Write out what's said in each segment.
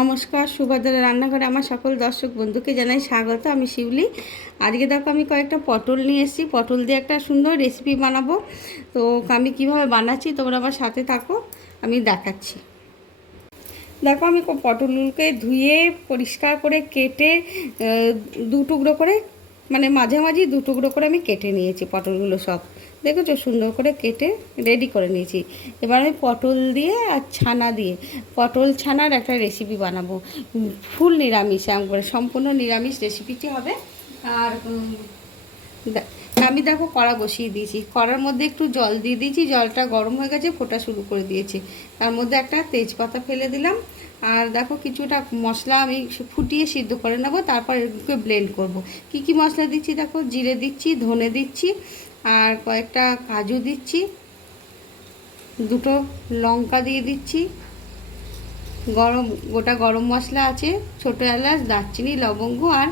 নমস্কার, সুভদ্রা রান্নাঘরে আমার সকল দর্শক বন্ধুকে জানাই স্বাগত। আমি শিউলি। আজকে দেখো আমি কয়েকটা পটল নিয়ে এসেছি। পটল দিয়ে একটা সুন্দর রেসিপি বানাবো। তো আমি কিভাবে বানাচ্ছি তোমরা আমার সাথে থাকো, আমি দেখাচ্ছি। দেখো আমি পটলগুলোকে ধুয়ে পরিষ্কার করে কেটে দু টুকরো করে, মানে মাঝামাঝি দু টুকরো করে আমি কেটে নিয়েছি পটলগুলো সব। দেখেছো, সুন্দর করে কেটে রেডি করে নিয়েছি। এবার আমি পটল দিয়ে আর ছানা দিয়ে পটল ছানার একটা রেসিপি বানাবো। ফুল নিরামিষ, একবারে সম্পূর্ণ নিরামিষ রেসিপিটি হবে। আর আমি দেখো কড়া বসিয়ে দিয়েছি, কড়ার মধ্যে একটু জল দিয়ে দিয়েছি, জলটা গরম হয়ে গেছে, ফোটা শুরু করে দিয়েছি। তার মধ্যে একটা তেজপাতা ফেলে দিলাম। আর দেখো কিছুটা মশলা আমি ফুটিয়ে সিদ্ধ করে নেব, তারপর এগুলোকে ব্লেন্ড করব। কি কি মশলা দিচ্ছি দেখো, জিরে দিচ্ছি, ধনে দিচ্ছি, আর কয়েকটা কাজু দিচ্ছি, দুটো লঙ্কা দিয়ে দিচ্ছি, গোটা গরম মশলা আছে, ছোটো এলাচ, দারচিনি, লবঙ্গ আর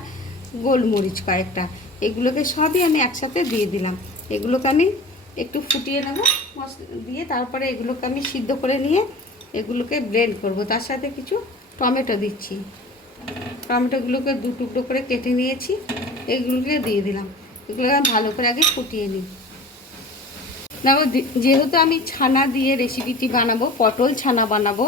গোলমরিচ কয়েকটা। এগুলোকে সবই আমি একসাথে দিয়ে দিলাম। এগুলোকে আমি একটু ফুটিয়ে নেব মশলা দিয়ে, তারপরে এগুলোকে আমি সিদ্ধ করে নিয়ে এগুলোকে ব্লেন্ড করব। তার সাথে কিছু টমেটো দিচ্ছি, টমেটোগুলোকে দু টুকরো করে কেটে নিয়েছি, এগুলোকে দিয়ে দিলাম। এগুলোকে আমি ভালো করে আগে ফুটিয়ে নিই। দেখো, যেহেতু আমি ছানা দিয়ে রেসিপিটি বানাবো, পটল ছানা বানাবো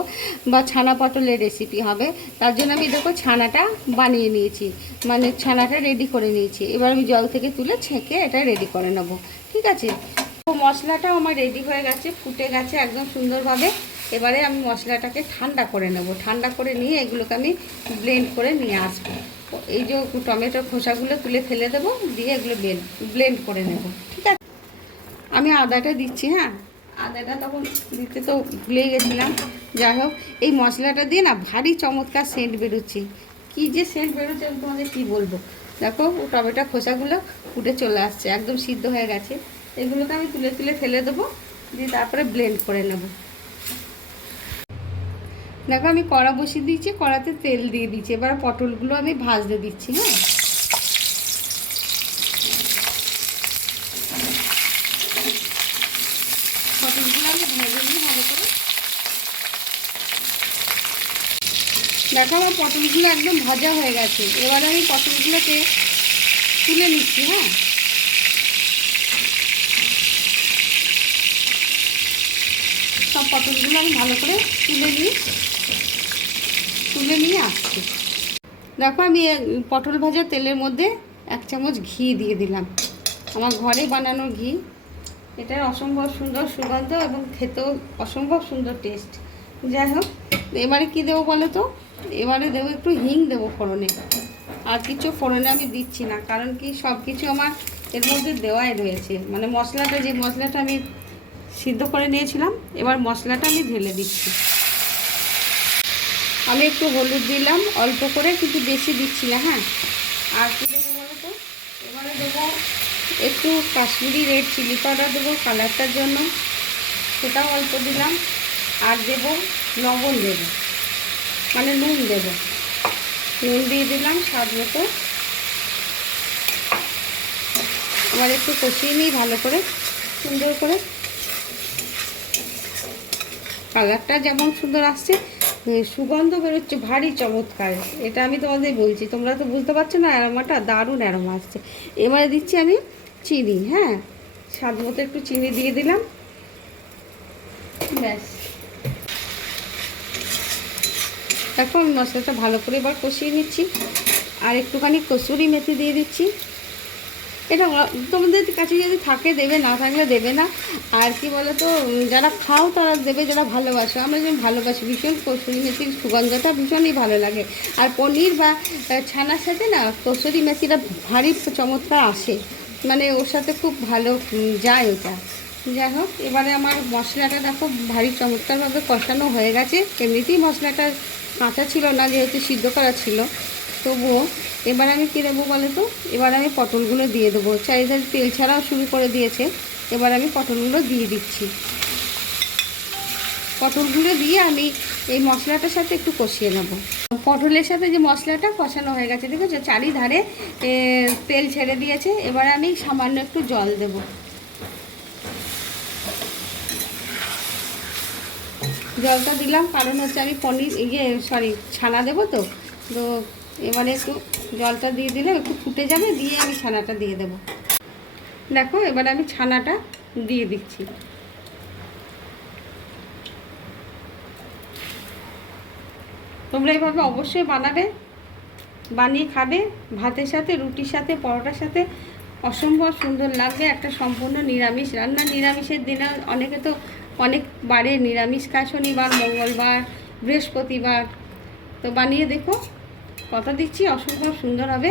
বা ছানা পটলের রেসিপি হবে, তার জন্য আমি দেখো ছানাটা বানিয়ে নিয়েছি, মানে ছানাটা রেডি করে নিয়েছি। এবার আমি জল থেকে তুলে ছেঁকে এটা রেডি করে নেব। ঠিক আছে, তো মশলাটাও আমার রেডি হয়ে গেছে, ফুটে গেছে একদম সুন্দরভাবে। এবারে আমি মশলাটাকে ঠান্ডা করে নেব। ঠান্ডা করে নিয়ে এগুলোকে আমি ব্লেন্ড করে নিয়ে আসবো। এই যে টমেটোর খোসাগুলো তুলে ফেলে দেবো, দিয়ে এগুলো ব্লেন্ড করে নেব। ঠিক আছে, আমি আদাটা দিচ্ছি। হ্যাঁ, আদাটা তখন দিতে তো ভুলে গেছিলাম। যাই হোক, এই মশলাটা দিয়ে না ভারী চমৎকার সেন্ট বেরোচ্ছে। কী যে সেন্ট বেরোচ্ছে আমি তোমাদের কী বলবো। দেখো টমেটো খোসাগুলো ফুটে চলে আসছে, একদম সিদ্ধ হয়ে গেছে। এগুলোকে আমি তুলে তুলে ফেলে দেবো, দিয়ে তারপরে ব্লেন্ড করে নেব। দেখো আমি কড়া বসিয়ে দিয়েছি, কড়াতে তেল দিয়ে দিচ্ছি। এবার পটলগুলো আমি ভাজতে দিচ্ছি। হ্যাঁ, পটলগুলো আমি ভেজে নিই ভালো করে। দেখো আমার পটলগুলো একদম ভাজা হয়ে গেছে। এবার আমি পটলগুলোকে তুলে নিচ্ছি। হ্যাঁ, সব পটলগুলো আমি ভালো করে তুলে নিয়ে আসছি। দেখো আমি পটল ভাজা তেলের মধ্যে 1 চামচ ঘি দিয়ে দিলাম, আমার ঘরে বানানো ঘি। এটার অসম্ভব সুন্দর সুগন্ধ এবং খেতেও অসম্ভব সুন্দর টেস্ট। যাই হোক, এবারে কী দেবো বলো তো, এবারে দেবো একটু হিং দেবো ফোড়নে। আর কিছু ফোড়নে আমি দিচ্ছি না, কারণ কি সব কিছু আমার এর মধ্যে দেওয়াই রয়েছে। মানে যে মশলাটা আমি সিদ্ধ করে নিয়েছিলাম, এবার মশলাটা আমি ঢেলে দিচ্ছি। আমি একটু হলুদ দিলাম অল্প করে, কিন্তু বেশি দিচ্ছি না। হ্যাঁ, আর কী দেবো বলো তো, এবারে দেবো একটু কাশ্মীরি রেড চিলি পাউডার দেবো কালারটার জন্য, সেটাও অল্প দিলাম। আর দেবো লবণ, দেবো মানে নুন দেবো, নুন দিয়ে দিলাম স্বাদ মতো। আবার একটু কষিয়ে নিই ভালো করে, সুন্দর করে। কালারটা যেমন সুন্দর আসছে, সুগন্ধ বেরোচ্ছে ভারী চমৎকার। এটা আমি তোমাদের বলছি, তোমরা তো বুঝতে পারছো না, অ্যারোমাটা দারুণ অ্যারোমা আসছে। এবারে দিচ্ছি আমি চিনি। হ্যাঁ, স্বাদ মতো একটু চিনি দিয়ে দিলাম, ব্যাস। দেখো আমি মশলাটা ভালো করে এবার কষিয়ে নিচ্ছি। আর একটুখানি কসুরি মেথি দিয়ে দিচ্ছি। এটা তোমাদের কাছে যদি থাকে দেবে, না থাকলে দেবে না। আর কি বলো তো, যারা খাও তারা দেবে, যারা ভালোবাসো। আমরা যেমন ভালোবাসি ভীষণ, কসুরি মেথির সুগন্ধটা ভীষণই ভালো লাগে। আর পনির বা ছানার সাথে না কসুরি মেথিটা ভারী চমৎকার আসে, মানে ওর সাথে খুব ভালো যায় ওটা। যাই হোক, এবারে আমার মশলাটা দেখো ভারী চমৎকারভাবে কষানো হয়ে গেছে। এমনিতেই মশলাটা কাঁচা ছিল না, যেহেতু সিদ্ধ করা ছিল, তবুও এবার আমি কী দেবো বলো তো, এবার আমি পটলগুলো দিয়ে দেবো। চারিধারে তেল ছাড়াও শুরু করে দিয়েছে। এবার আমি পটলগুলো দিয়ে দিচ্ছি। পটলগুলো দিয়ে আমি এই মশলাটার সাথে একটু কষিয়ে নেব। পটলের সাথে যে মশলাটা কষানো হয়ে গেছে, দেখেছো চারিধারে তেল ছেড়ে দিয়েছে। এবার আমি সামান্য একটু জল দেব। জলটা দিলাম কারণ হচ্ছে আমি ছানা দেবো তো। তো এবারে একটু জলটা দিয়ে দিলে একটু ফুটে যাবে, দিয়ে আমি ছানাটা দিয়ে দেবো। দেখো এবার আমি ছানাটা দিয়ে দিচ্ছি। তোমরা এইভাবে অবশ্যই বানাবে, বানিয়ে খাবে ভাতের সাথে, রুটির সাথে, পরোটার সাথে, অসম্ভব সুন্দর লাগবে। একটা সম্পূর্ণ নিরামিষ রান্না। নিরামিষের দিনে অনেকে তো অনেক বারে নিরামিষ খায়, শনিবার, মঙ্গলবার, বৃহস্পতিবার। তো বানিয়ে দেখো, কথা দিচ্ছি অসম্ভব সুন্দর হবে।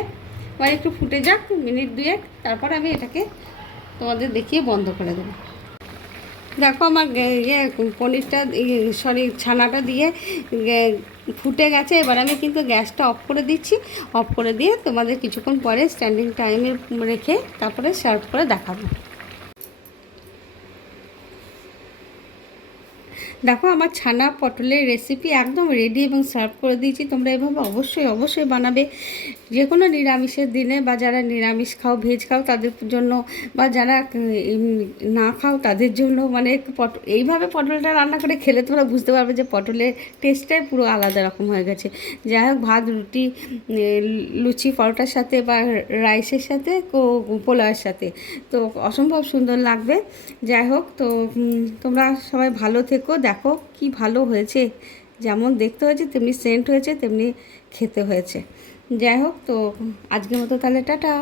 এবার একটু ফুটে যাক মিনিট 2-1, তারপর আমি এটাকে তোমাদের দেখিয়ে বন্ধ করে দেবো। দেখো আমার পনিরটা ছানাটা দিয়ে ফুটে গেছে। এবার আমি কিন্তু গ্যাসটা অফ করে দিচ্ছি। অফ করে দিয়ে তোমাদের কিছুক্ষণ পরে স্ট্যান্ডিং টাইমে রেখে তারপরে সার্ভ করে দেখাবো। দেখো আমার ছানা পটলের রেসিপি একদম রেডি এবং সার্ভ করে দিয়েছি। তোমরা এভাবে অবশ্যই বানাবে, যে কোনো নিরামিষের দিনে, বা যারা নিরামিষ খাও, ভেজ খাও তাদের জন্য, বা যারা না খাও তাদের জন্য। মানে এইভাবে পটলটা রান্না করে খেলে তোমরা বুঝতে পারবে যে পটলের টেস্টটাই পুরো আলাদা রকম হয়ে গেছে। যাই হোক, ভাত, রুটি, লুচি, পরোটার সাথে বা রাইসের সাথে, পোলাওয়ের সাথে তো অসম্ভব সুন্দর লাগবে। যাই হোক, তো তোমরা সবাই ভালো থেকো। দেখো কি ভালো হয়েছে, যেমন দেখতে হয়েছে তেমনি সেন্ট হয়েছে, তেমনি খেতে হয়েছে। যাই হোক, তো আজকের মতো তাহলে টাটা।